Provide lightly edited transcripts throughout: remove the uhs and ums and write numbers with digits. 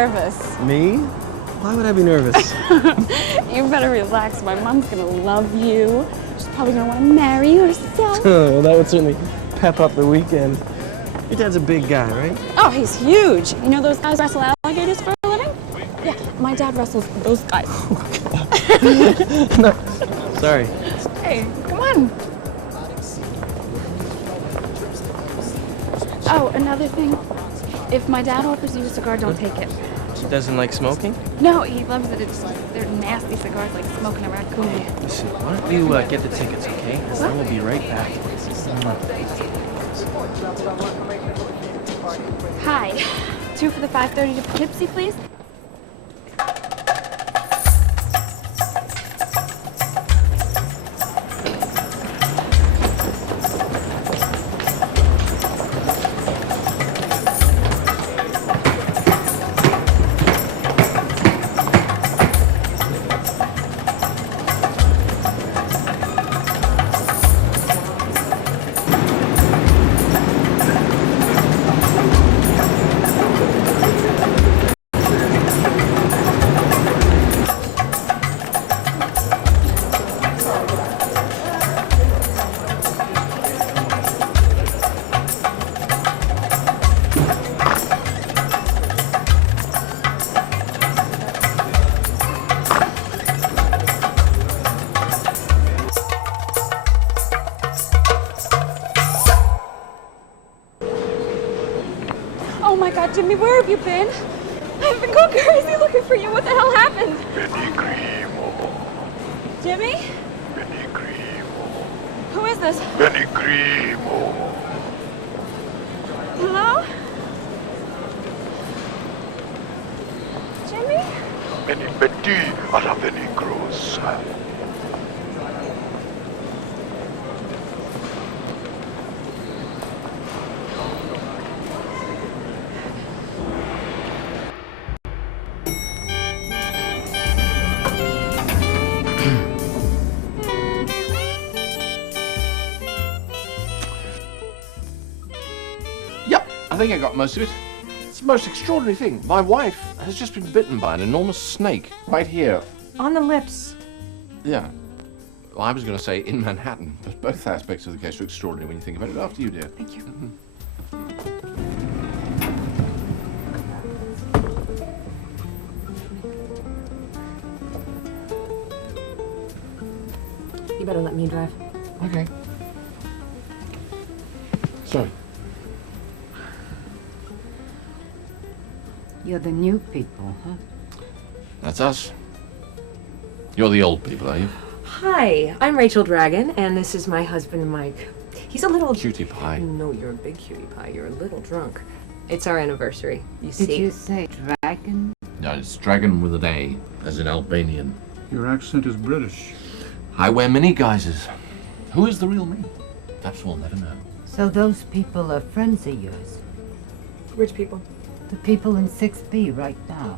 nervous. Me? Why would I be nervous? You better relax. My mom's gonna love you. She's probably gonna want to marry you herself. Well, that would certainly pep up the weekend. Your dad's a big guy, right? Oh, he's huge. You know those guys wrestle alligators for a living? Yeah, my dad wrestles those guys. No, sorry. Hey, come on. Oh, another thing. If my dad offers you a cigar, don't take it. She doesn't like smoking? No, he loves it. They're nasty cigars like smoking a raccoon. Listen, why don't you get the tickets, okay? Because then we'll be right back. Hi. 2 for the 5:30 to Poughkeepsie, please. Oh my God, Jimmy, where have you been? I've been going crazy looking for you. What the hell happened? Benigrimo. Jimmy? Benigrimo. Who is this? Benigrimo. Hello? Jimmy? Benimeti alla Benigros. I think I got most of it. It's the most extraordinary thing. My wife has just been bitten by an enormous snake right here. On the lips. Yeah. Well, I was going to say in Manhattan, but both aspects of the case are extraordinary when you think about it. After you, dear. Thank you. You better let me drive. Okay. Sorry. You're the new people, huh? That's us. You're the old people, are you? Hi, I'm Rachel Dragon, and this is my husband, Mike. He's a little... Cutie pie. No, you're a big cutie pie. You're a little drunk. It's our anniversary, you see. Did you say dragon? No, it's dragon with an A, as in Albanian. Your accent is British. I wear many guises. Who is the real me? Perhaps we'll never know. So those people are friends of yours? Rich people. The people in 6B right now?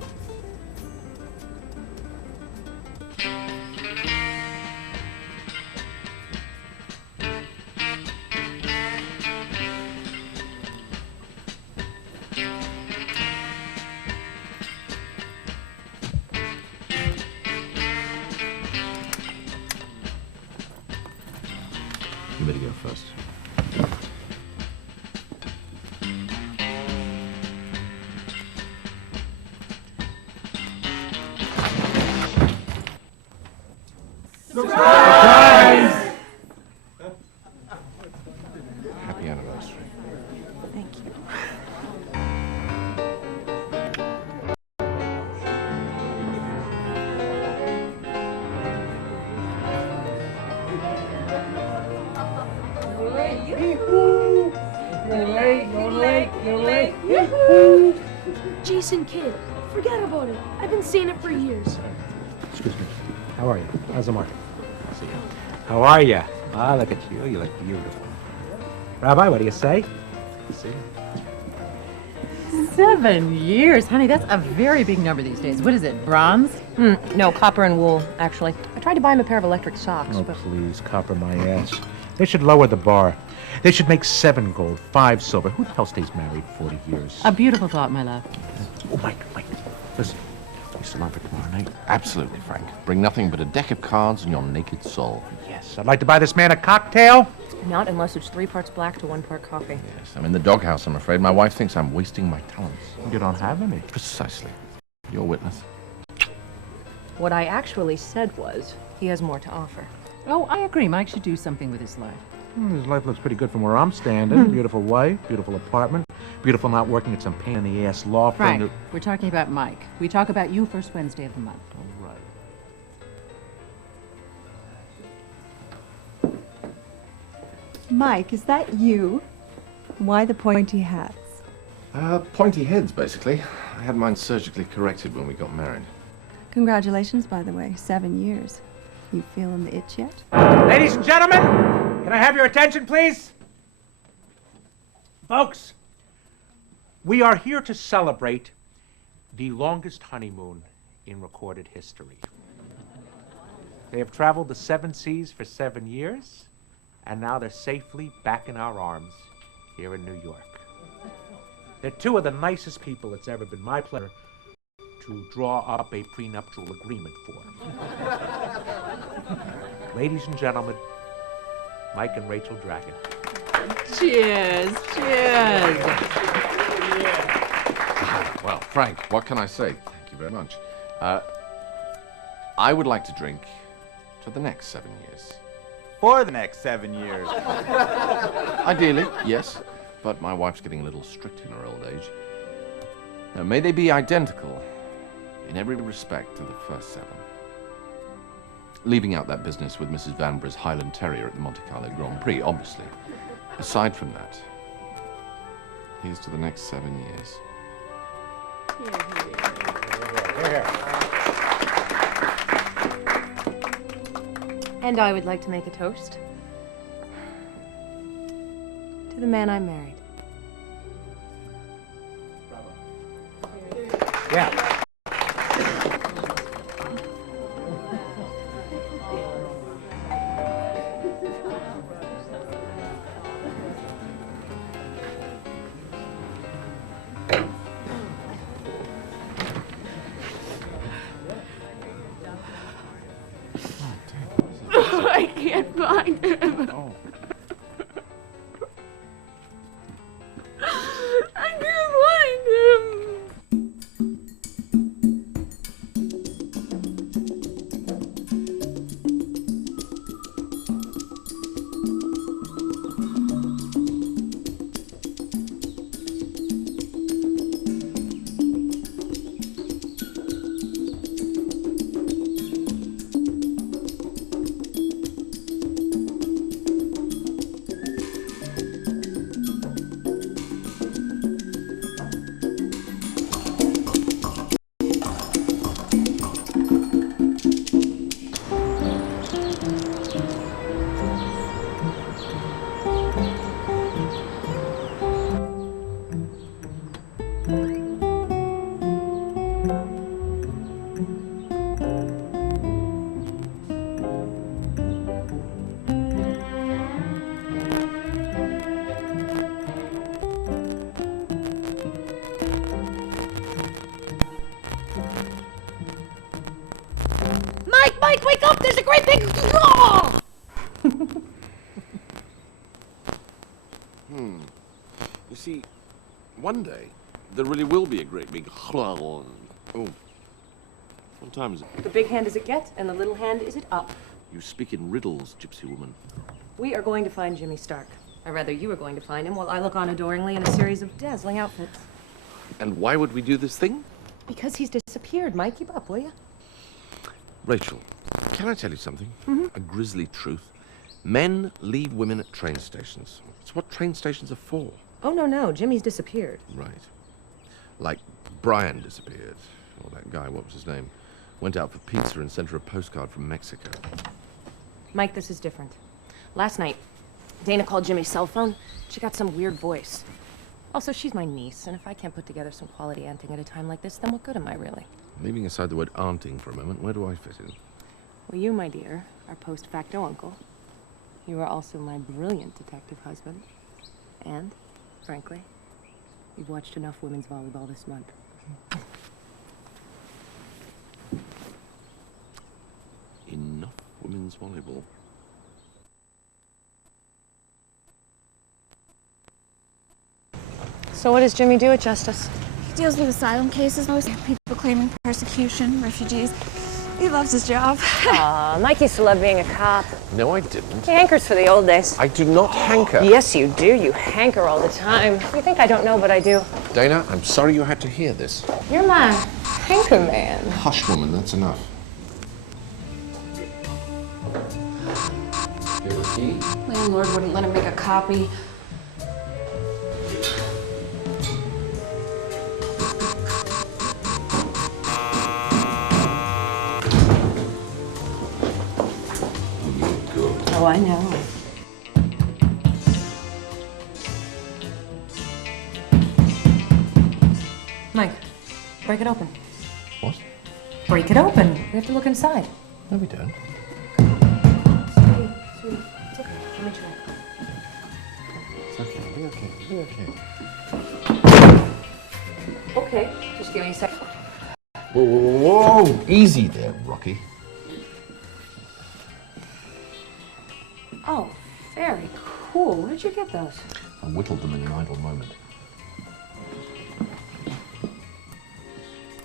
You better go first. Happy anniversary. Thank you. Jason Kidd, forget about it. I've been saying it for years. Excuse me. How are you? How's the market? See ya. How are you? Ah, look at you. You look beautiful. Rabbi, what do you say? See? 7 years, honey. That's a very big number these days. What is it, bronze? No, copper and wool, actually. I tried to buy him a pair of electric socks, Oh, but... please, copper my ass. They should lower the bar. They should make 7 gold, 5 silver. Who the hell stays married 40 years? A beautiful thought, my love. Oh, Mike. Listen, you still up for tomorrow night? Absolutely, Frank. Bring nothing but a deck of cards and your naked soul. Yes, I'd like to buy this man a cocktail. Not unless it's 3 parts black to 1 part coffee. Yes, I'm in the doghouse, I'm afraid. My wife thinks I'm wasting my talents. You don't have any. Precisely. Your witness. What I actually said was, he has more to offer. Oh, I agree. Mike should do something with his life. His life looks pretty good from where I'm standing. Beautiful wife, beautiful apartment, beautiful not working at some pain-in-the-ass law firm. Frank, we're talking about Mike. We talk about you first Wednesday of the month. All right. Mike, is that you? Why the pointy hats? Pointy heads, basically. I had mine surgically corrected when we got married. Congratulations, by the way. 7 years. You feeling the itch yet? Ladies and gentlemen, can I have your attention, please? Folks, we are here to celebrate the longest honeymoon in recorded history. They have traveled the 7 seas for 7 years, and now they're safely back in our arms here in New York. They're 2 of the nicest people it's ever been my pleasure to draw up a prenuptial agreement for. Ladies and gentlemen, Mike and Rachel Dragon. Cheers, cheers. Well, Frank, what can I say? Thank you very much. I would like to drink for the next 7 years. For the next 7 years. Ideally, yes, but my wife's getting a little strict in her old age. Now, may they be identical in every respect to the first 7. Leaving out that business with Mrs. Vanbragh's Highland Terrier at the Monte Carlo Grand Prix, obviously. Aside from that, here's to the next 7 years. And I would like to make a toast to the man I married. Yeah. I can't find him. Oh. I can't find him. Mike, wake up! There's a great big... Oh! You see, one day, there really will be a great big... Oh, what time is it? The big hand is it get, and the little hand is it up. You speak in riddles, gypsy woman. We are going to find Jimmy Stark. Or rather, you are going to find him while I look on adoringly in a series of dazzling outfits. And why would we do this thing? Because he's disappeared. Mike, keep up, will you? Rachel, can I tell you something? A grisly truth. Men leave women at train stations. It's what train stations are for. Oh, no. Jimmy's disappeared. Right. Like Brian disappeared. Or that guy, what was his name? Went out for pizza and sent her a postcard from Mexico. Mike, this is different. Last night, Dana called Jimmy's cell phone. She got some weird voice. Also, she's my niece, and if I can't put together some quality aunting at a time like this, then what good am I really? Leaving aside the word aunting for a moment, where do I fit in? Well, you, my dear, are post facto uncle. You are also my brilliant detective husband. And, frankly, you've watched enough women's volleyball this month. women's volleyball. So what does Jimmy do at Justice? He deals with asylum cases, people claiming persecution, refugees. He loves his job. Aw, Mike used to love being a cop. No, I didn't. He hankers for the old days. I do not hanker. Yes, you do. You hanker all the time. You think I don't know, but I do. Dana, I'm sorry you had to hear this. You're my hanker man. Hush, woman, that's enough. Here, the key. Landlord wouldn't let him make a copy. Oh, I know. Mike, break it open. What? Break it open. We have to look inside. No, we don't. Sweetie, it's okay. Let me try. It's okay, we're okay, we're okay. Okay, just give me a sec. Whoa, whoa, whoa! Easy there, Rocky. Oh, very cool. Where did you get those? I whittled them in an idle moment.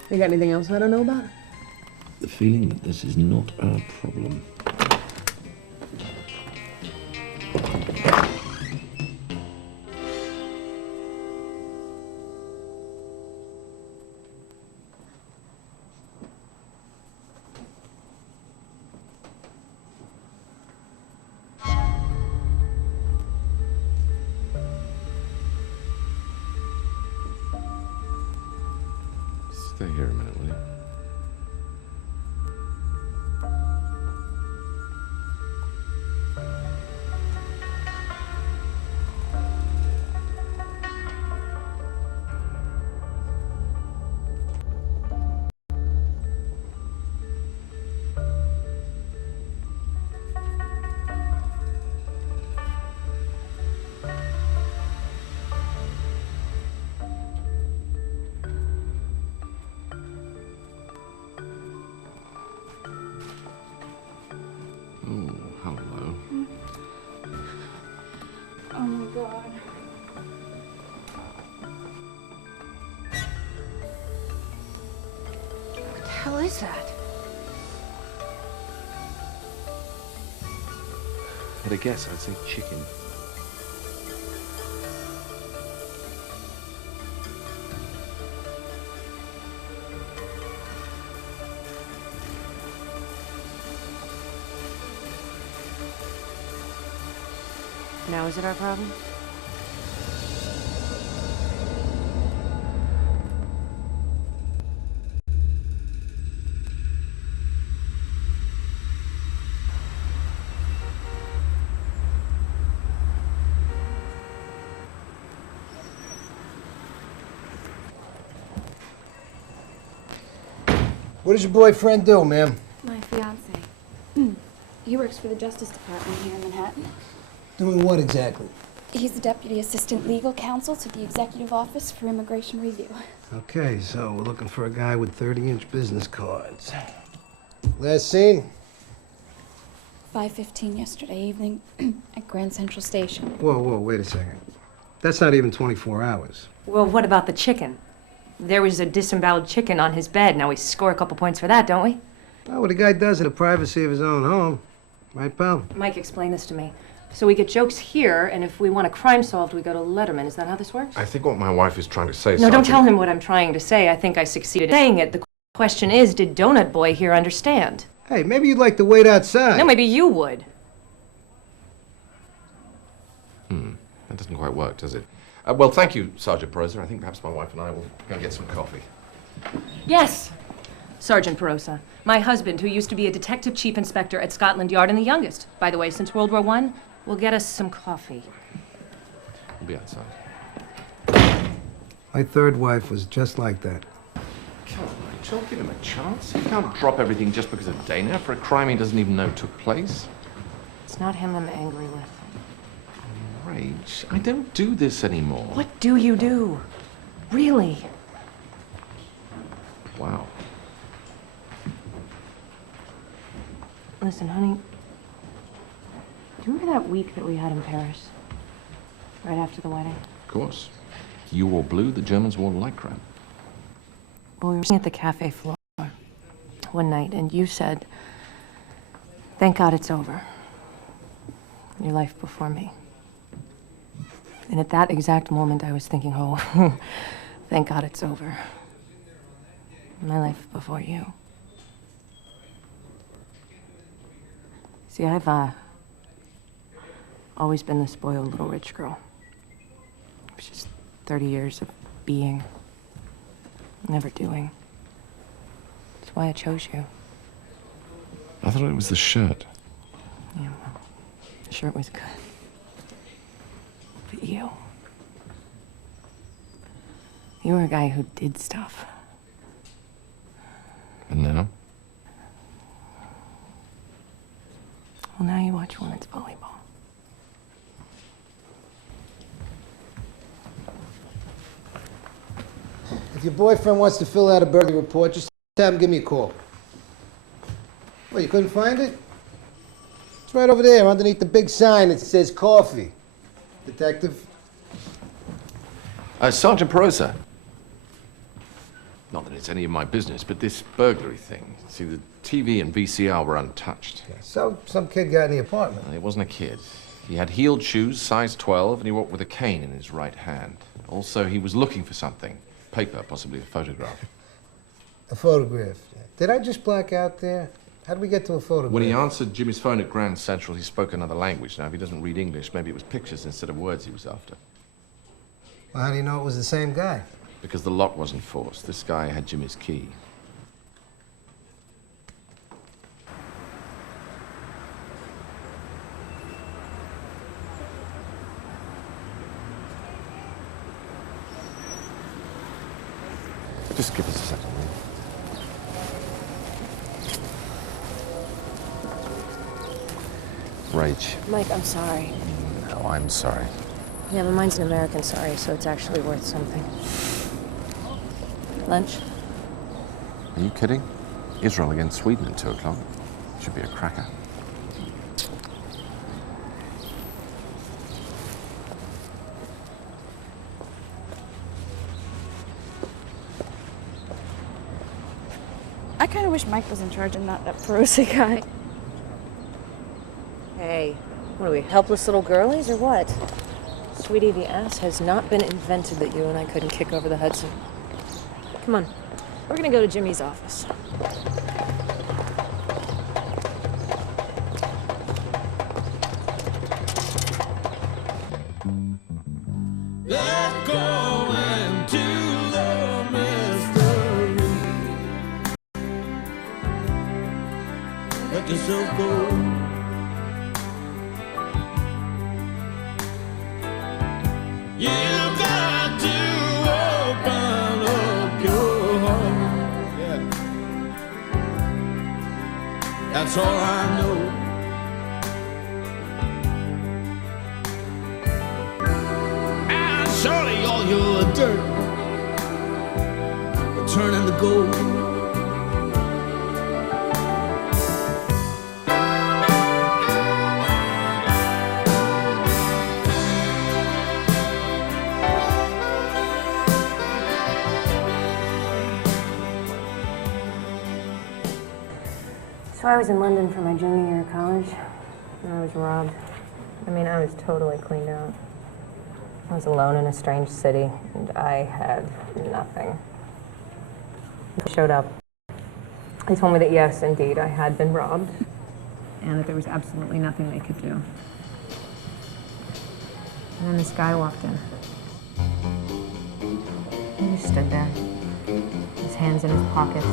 You got anything else I don't know about? The feeling that this is not our problem. Stay here a minute, will you? Oh, hello. Oh my God. What the hell is that? At a guess, I'd say chicken. Now is it our problem? What does your boyfriend do, ma'am? My fiance. He works for the Justice Department here in Manhattan. Doing what exactly? He's the Deputy Assistant Legal Counsel to the Executive Office for Immigration Review. Okay, so we're looking for a guy with 30-inch business cards. Last seen? 5:15 yesterday evening at Grand Central Station. Whoa, wait a second. That's not even 24 hours. Well, what about the chicken? There was a disemboweled chicken on his bed. Now we score a couple points for that, don't we? Well, what a guy does in the privacy of his own home. Right, pal? Mike, explain this to me. So we get jokes here, and if we want a crime solved, we go to Letterman. Is that how this works? I think what my wife is trying to say, No, don't tell him what I'm trying to say. I think I succeeded in saying it. The question is, did Donut Boy here understand? Hey, maybe you'd like to wait outside. No, maybe you would. That doesn't quite work, does it? Well, thank you, Sergeant Perosa. I think perhaps my wife and I will go get some coffee. Yes, Sergeant Perosa. My husband, who used to be a detective chief inspector at Scotland Yard, and the youngest, by the way, since World War I, will get us some coffee. We'll be outside. My third wife was just like that. Come on, Joel, give him a chance. He can't drop everything just because of Dana for a crime he doesn't even know took place. It's not him I'm angry with. Rage, I don't do this anymore. What do you do? Really? Wow. Listen, honey, you remember that week that we had in Paris? Right after the wedding? Of course. You wore blue, the Germans wore lycra. Well, we were sitting at the cafe floor one night, and you said, "Thank God it's over. Your life before me." And at that exact moment, I was thinking, oh, thank God it's over. My life before you. See, I've always been the spoiled little rich girl. It was just 30 years of being, never doing. That's why I chose you. I thought it was the shirt. Yeah, well, the shirt was good. But you were a guy who did stuff. And now? Well, now you watch women's volleyball. If your boyfriend wants to fill out a burglary report, just have him give me a call. Well, you couldn't find it? It's right over there, underneath the big sign that says coffee. Detective? Sergeant Perosa. Not that it's any of my business, but this burglary thing. See, the TV and VCR were untouched. Yeah, so, some kid got in the apartment. It wasn't a kid. He had heeled shoes, size 12, and he walked with a cane in his right hand. Also, he was looking for something. Paper, possibly a photograph. A photograph. Did I just black out there? How did we get to a photograph? When he answered Jimmy's phone at Grand Central, he spoke another language. Now, if he doesn't read English, maybe it was pictures instead of words he was after. Well, how do you know it was the same guy? Because the lock wasn't forced. This guy had Jimmy's key. Just give us a second, will you? Rage. Mike, I'm sorry. No, I'm sorry. Yeah, but mine's an American sorry, so it's actually worth something. Lunch? Are you kidding? Israel against Sweden at 2 o'clock. Should be a cracker. I kind of wish Mike was in charge and not that Perosa guy. Hey, what are we, helpless little girlies or what? Sweetie, the ass has not been invented that you and I couldn't kick over the Hudson. Come on, we're gonna go to Jimmy's office. Let's go into the mystery. Let yourself go. You got to open up your heart. Yeah. That's all I know. And surely all your dirt will turn into gold. So I was in London for my junior year of college, and I was robbed. I mean, I was totally cleaned out. I was alone in a strange city, and I had nothing. They showed up. They told me that yes, indeed, I had been robbed, and that there was absolutely nothing they could do. And then this guy walked in. He just stood there, his hands in his pockets.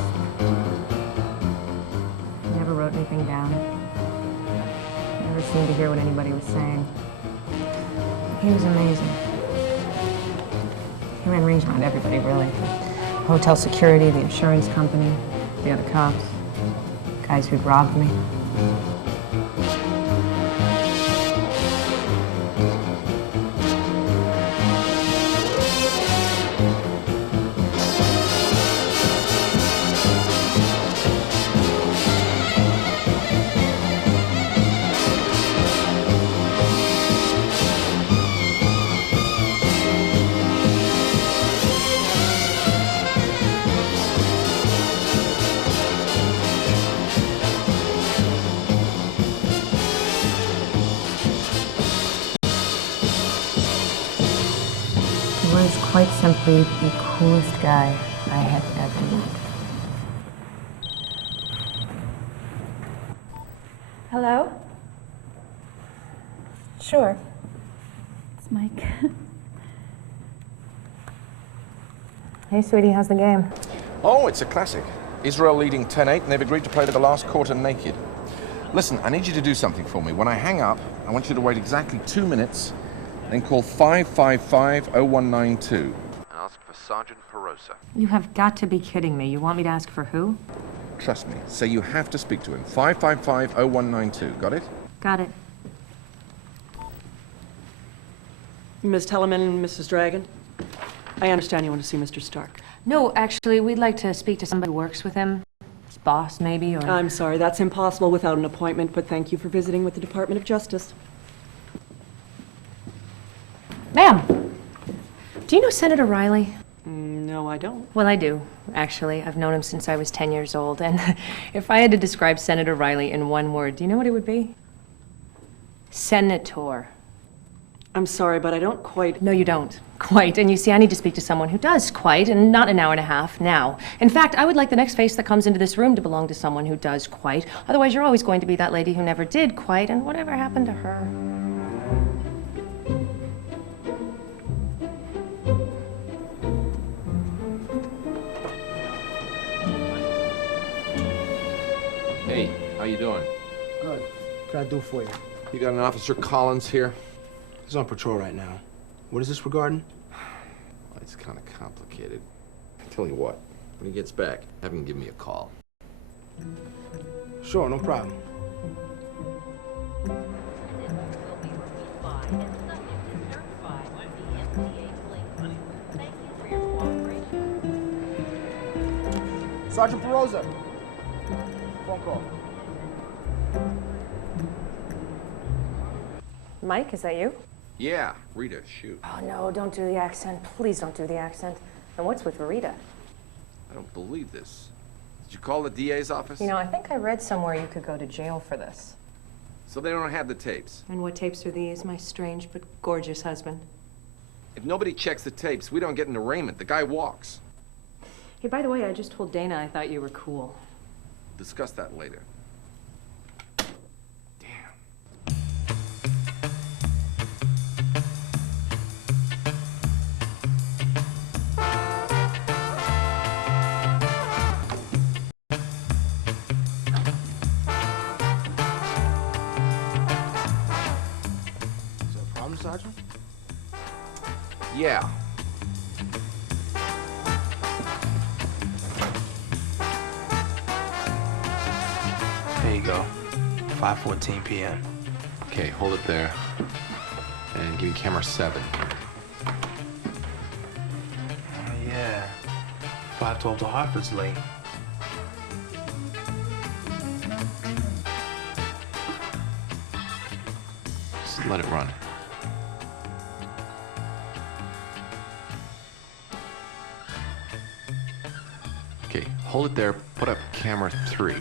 Never wrote anything down. Never seemed to hear what anybody was saying. He was amazing. He ran rings around everybody, really. Hotel security, the insurance company, the other cops, guys who'd robbed me. was quite simply the coolest guy I had ever met. Hello? Sure. It's Mike. Hey, sweetie, how's the game? Oh, it's a classic. Israel leading 10-8, and they've agreed to play to the last quarter naked. Listen, I need you to do something for me. When I hang up, I want you to wait exactly 2 minutes, then call 555-0192. And ask for Sergeant Perosa. You have got to be kidding me. You want me to ask for who? Trust me. Say you have to speak to him. 555-0192. Got it? Got it. Miss Telemann and Mrs. Dragon, I understand you want to see Mr. Stark. No, actually, we'd like to speak to somebody who works with him. His boss, maybe, or... I'm sorry, that's impossible without an appointment, but thank you for visiting with the Department of Justice. Ma'am! Do you know Senator Riley? No, I don't. Well, I do, actually. I've known him since I was 10 years old, and if I had to describe Senator Riley in one word, do you know what it would be? Senator. I'm sorry, but I don't quite... No, you don't. Quite. And you see, I need to speak to someone who does quite, and not an hour and a half now. In fact, I would like the next face that comes into this room to belong to someone who does quite. Otherwise, you're always going to be that lady who never did quite, and whatever happened to her? Hey, how you doing? Good. What can I do for you? You got an Officer Collins here? He's on patrol right now. What is this regarding? Well, it's kind of complicated. I tell you what, when he gets back, have him give me a call. Sure, no problem. Sergeant Perosa. Phone call. Mike, is that you? Yeah, Rita, shoot. Oh, no, don't do the accent. Please don't do the accent. And what's with Rita? I don't believe this. Did you call the DA's office? You know, I think I read somewhere you could go to jail for this. So they don't have the tapes? And what tapes are these, my strange but gorgeous husband? If nobody checks the tapes, we don't get an arraignment. The guy walks. Hey, by the way, I just told Dana I thought you were cool. Discuss that later. Sergeant? Yeah. There you go. 5:14 p.m. Okay, hold it there. And give me camera 7. Oh, yeah. 5:12 to Hartford's late. Just let it run. Okay, hold it there. Put up camera 3.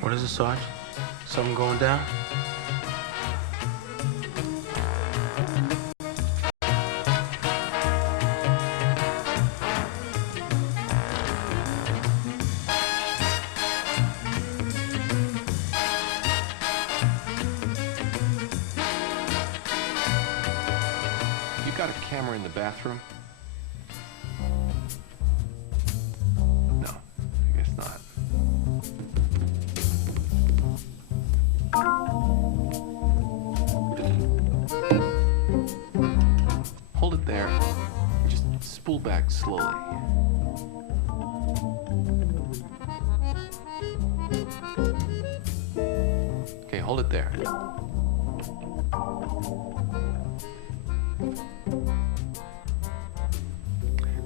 What is it, Sarge? Something going down? You got a camera in the bathroom? No, I guess not. Hold it there. Just spool back slowly. Okay, hold it there.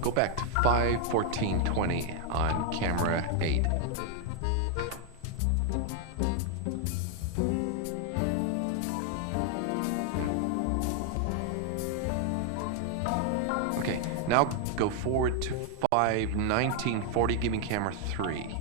Go back to 5:14:20 on camera 8. Okay, now go forward to 5:19:40, give me camera 3.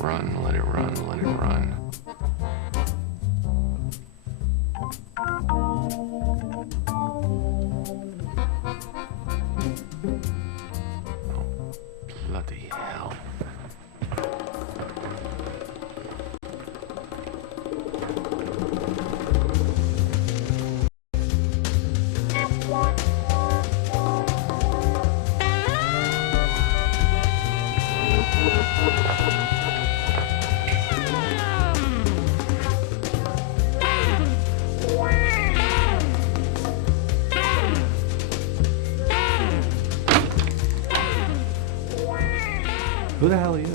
run, let it run, let it run. Oh, bloody hell. Who the hell are you?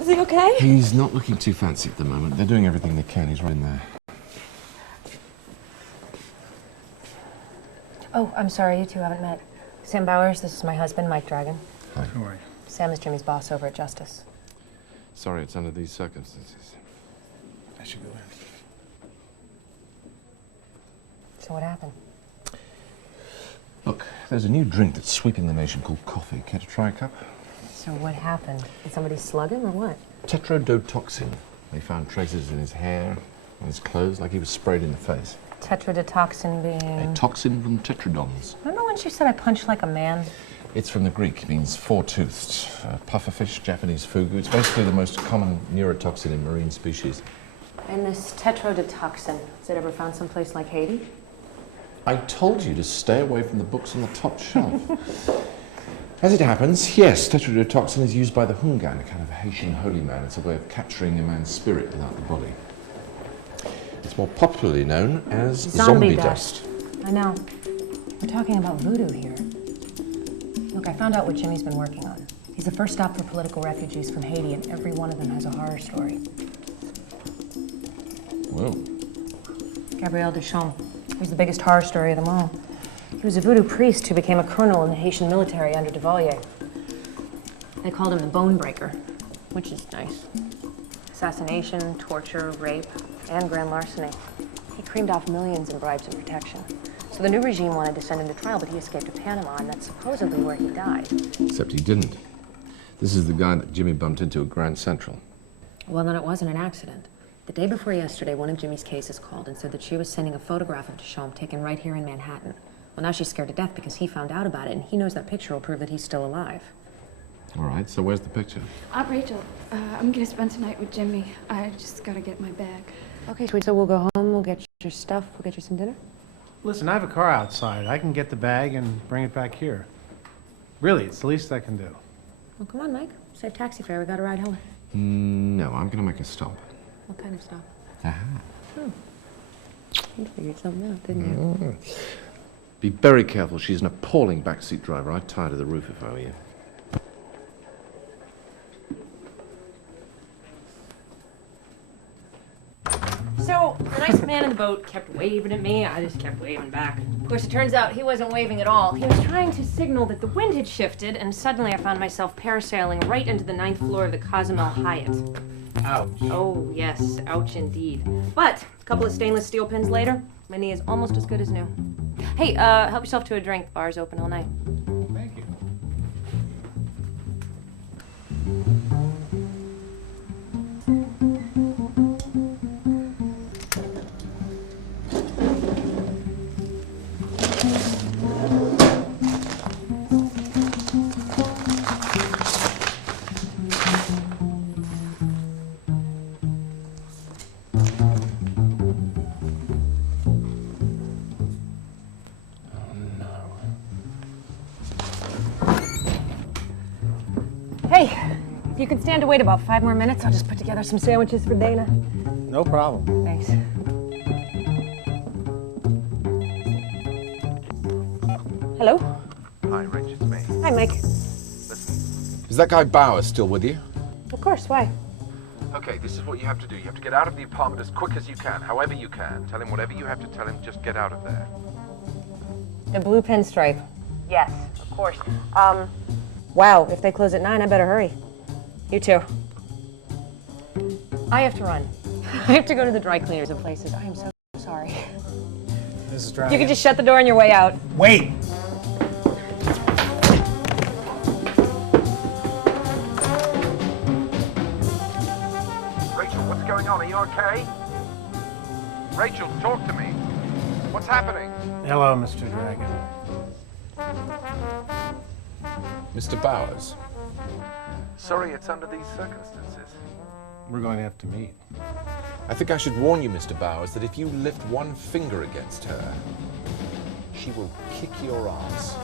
Is he okay? He's not looking too fancy at the moment. They're doing everything they can. He's right in there. Oh, I'm sorry, you two haven't met. Sam Bowers, this is my husband, Mike Dragan. Hi. How are you? Sam is Jimmy's boss over at Justice. Sorry, it's under these circumstances. I should go in. So what happened? Look, there's a new drink that's sweeping the nation called coffee. Care to try a cup? So what happened? Did somebody slug him or what? Tetrodotoxin. They found traces in his hair and his clothes, like he was sprayed in the face. Tetrodotoxin being... A toxin from tetradons. Remember when she said I punched like a man? It's from the Greek. It means four-toothed. Pufferfish, Japanese fugu. It's basically the most common neurotoxin in marine species. And this tetrodotoxin, is it ever found someplace like Haiti? I told you to stay away from the books on the top shelf. As it happens, yes, tetrodotoxin is used by the Hungan, a kind of Haitian holy man. It's a way of capturing a man's spirit without the body. It's more popularly known as zombie dust. I know. We're talking about voodoo here. Look, I found out what Jimmy's been working on. He's the first stop for political refugees from Haiti, and every one of them has a horror story. Whoa. Gabriel Deschamps. He's the biggest horror story of them all. He was a voodoo priest who became a colonel in the Haitian military under Duvalier. They called him the Bone Breaker, which is nice. Assassination, torture, rape, and grand larceny. He creamed off millions in bribes and protection. So the new regime wanted to send him to trial, but he escaped to Panama, and that's supposedly where he died. Except he didn't. This is the guy that Jimmy bumped into at Grand Central. Well, then it wasn't an accident. The day before yesterday, one of Jimmy's cases called and said that she was sending a photograph of Deschamps taken right here in Manhattan. Well, now she's scared to death because he found out about it, and he knows that picture will prove that he's still alive. All right, so where's the picture? Aunt Rachel, I'm gonna spend tonight with Jimmy. I just gotta get my bag. Okay, sweet, so we'll go home, we'll get your stuff, we'll get you some dinner? Listen, I have a car outside. I can get the bag and bring it back here. Really, it's the least I can do. Well, come on, Mike. Save taxi fare, we gotta ride home. No, I'm gonna make a stop. What kind of stuff? Aha. You figured something out, didn't you? Be very careful. She's an appalling backseat driver. I'd tie her to the roof if I were you. So, the nice man in the boat kept waving at me. I just kept waving back. Of course, it turns out he wasn't waving at all. He was trying to signal that the wind had shifted, and suddenly I found myself parasailing right into the 9th floor of the Cozumel Hyatt. Ouch. Oh, yes, ouch indeed. But, a couple of stainless steel pins later, my knee is almost as good as new. Hey, help yourself to a drink. Bar's open all night. Thank you. Hey, if you could stand to wait about 5 more minutes, I'll just put together some sandwiches for Dana. No problem. Thanks. Hello? Hi, Rich, it's me. Hi, Mike. Listen, Is that guy Bowers still with you? Of course, why? Okay, this is what you have to do. You have to get out of the apartment as quick as you can, however you can. Tell him whatever you have to tell him, just get out of there. The blue pinstripe. Yes, of course. Wow, if they close at 9, I better hurry. You too. I have to run. I have to go to the dry cleaners and places. I am so sorry. Mrs. Dragon. You can just shut the door on your way out. Wait! Rachel, what's going on? Are you okay? Rachel, talk to me. What's happening? Hello, Mr. Dragon. Mr. Bowers. Sorry, it's under these circumstances. We're going to have to meet. I think I should warn you, Mr. Bowers, that if you lift one finger against her, she will kick your ass.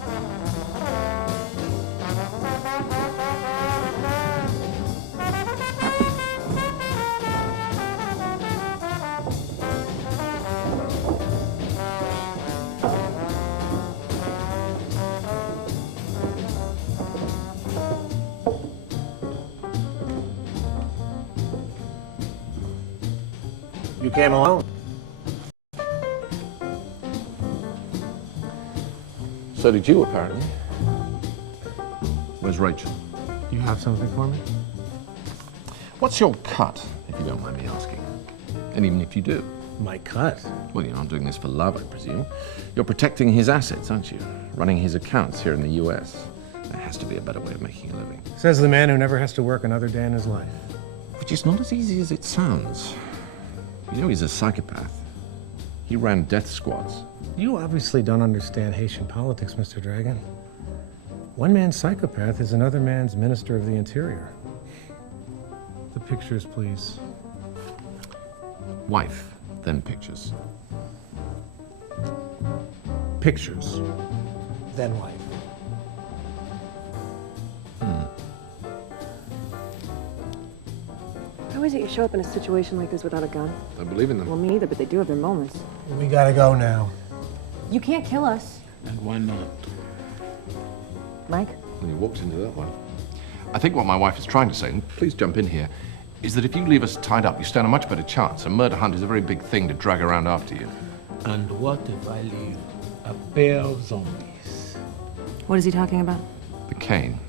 You came alone? So did you, apparently. Where's Rachel? You have something for me? What's your cut, if you don't mind me asking? And even if you do. My cut? Well, you're not doing this for love, I presume. You're protecting his assets, aren't you? Running his accounts here in the US. There has to be a better way of making a living. Says the man who never has to work another day in his life. Which is not as easy as it sounds. You know he's a psychopath. He ran death squads. You obviously don't understand Haitian politics, Mr. Dragon. One man's psychopath is another man's Minister of the Interior. The pictures, please. Wife, then pictures. Pictures, then wife. How is it you show up in a situation like this without a gun? I believe in them. Well, me neither, but they do have their moments. We gotta go now. You can't kill us. And why not? Mike? Well, you walked into that one. I think what my wife is trying to say, and please jump in here, is that if you leave us tied up, you stand a much better chance. A murder hunt is a very big thing to drag around after you. And what if I leave a pair of zombies? What is he talking about? The cane.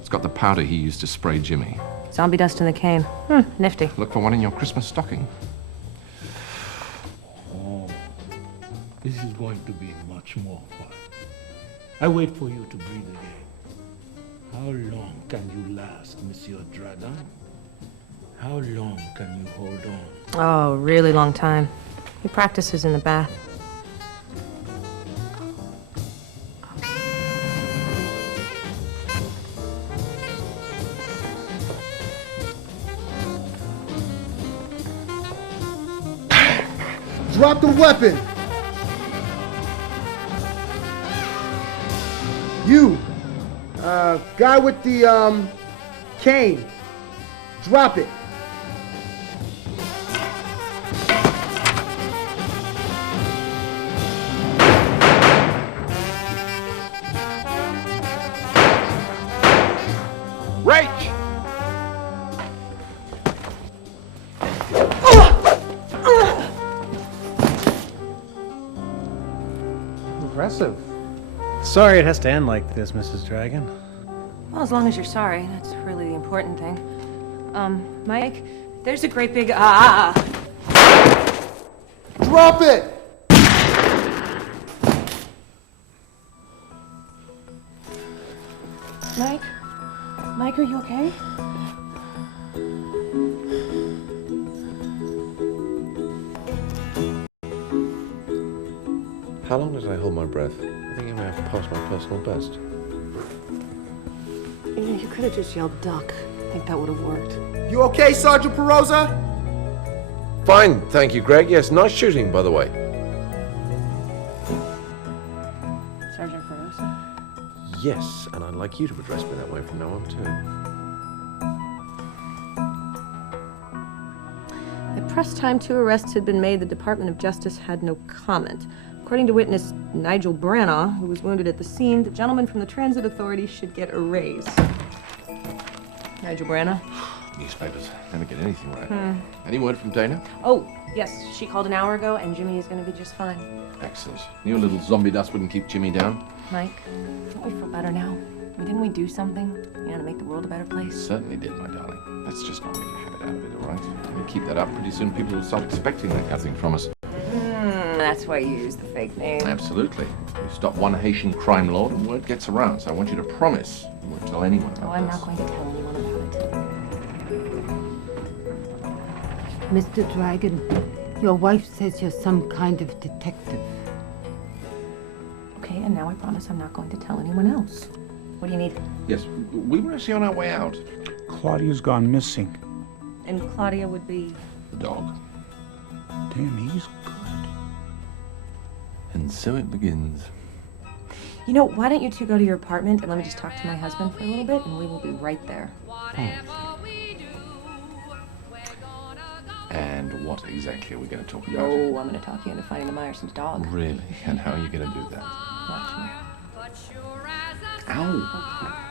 It's got the powder he used to spray Jimmy. Zombie dust in the cane. Nifty. Look for one in your Christmas stocking. Oh, this is going to be much more fun. I wait for you to breathe again. How long can you last, Monsieur Dragon? How long can you hold on? Oh, really long time. He practices in the bath. Drop the weapon! You! Guy with the, cane. Drop it. Rach! Impressive. Sorry it has to end like this, Mrs. Dragon. Well, as long as you're sorry, that's really the important thing. Mike, there's a great big Drop it! Mike? Mike, are you okay? How long did I hold my breath? I think I may have passed my personal best. You know, you could have just yelled duck. I think that would have worked. You okay, Sergeant Perosa? Fine, thank you, Greg. Yes, nice shooting, by the way. Sergeant Perosa? Yes, and I'd like you to address me that way from now on, too. At press time, 2 arrests had been made. The Department of Justice had no comment. According to witness Nigel Branagh, who was wounded at the scene, the gentleman from the Transit Authority should get a raise. Nigel Branna? Newspapers never get anything right. Any word from Dana? Oh, yes. She called an hour ago, and Jimmy is going to be just fine. Excellent. Knew a little zombie dust wouldn't keep Jimmy down. Mike, don't we feel better now? I mean, didn't we do something, to make the world a better place? Certainly did, my darling. Let's just not make a habit out of it, all right? We keep that up, pretty soon people will start expecting that kind of thing from us. That's why you use the fake name. Absolutely. You stop one Haitian crime lord and word gets around, so I want you to promise you won't tell anyone about Oh, I'm this. not going to tell anyone about it. Mr. Dragon, your wife says you're some kind of detective. Okay, and now I promise I'm not going to tell anyone else. What do you need? Yes, we were actually on our way out. Claudia's gone missing. And Claudia would be... The dog. Damn, he's good. And so it begins. You know, why don't you two go to your apartment and let me just talk to my husband for a little bit, and we will be right there. Thanks. And what exactly are we going to talk about? Oh, I'm going to talk you into finding the Myerson's dog. Really? And how are you going to do that? Watch me. Ow!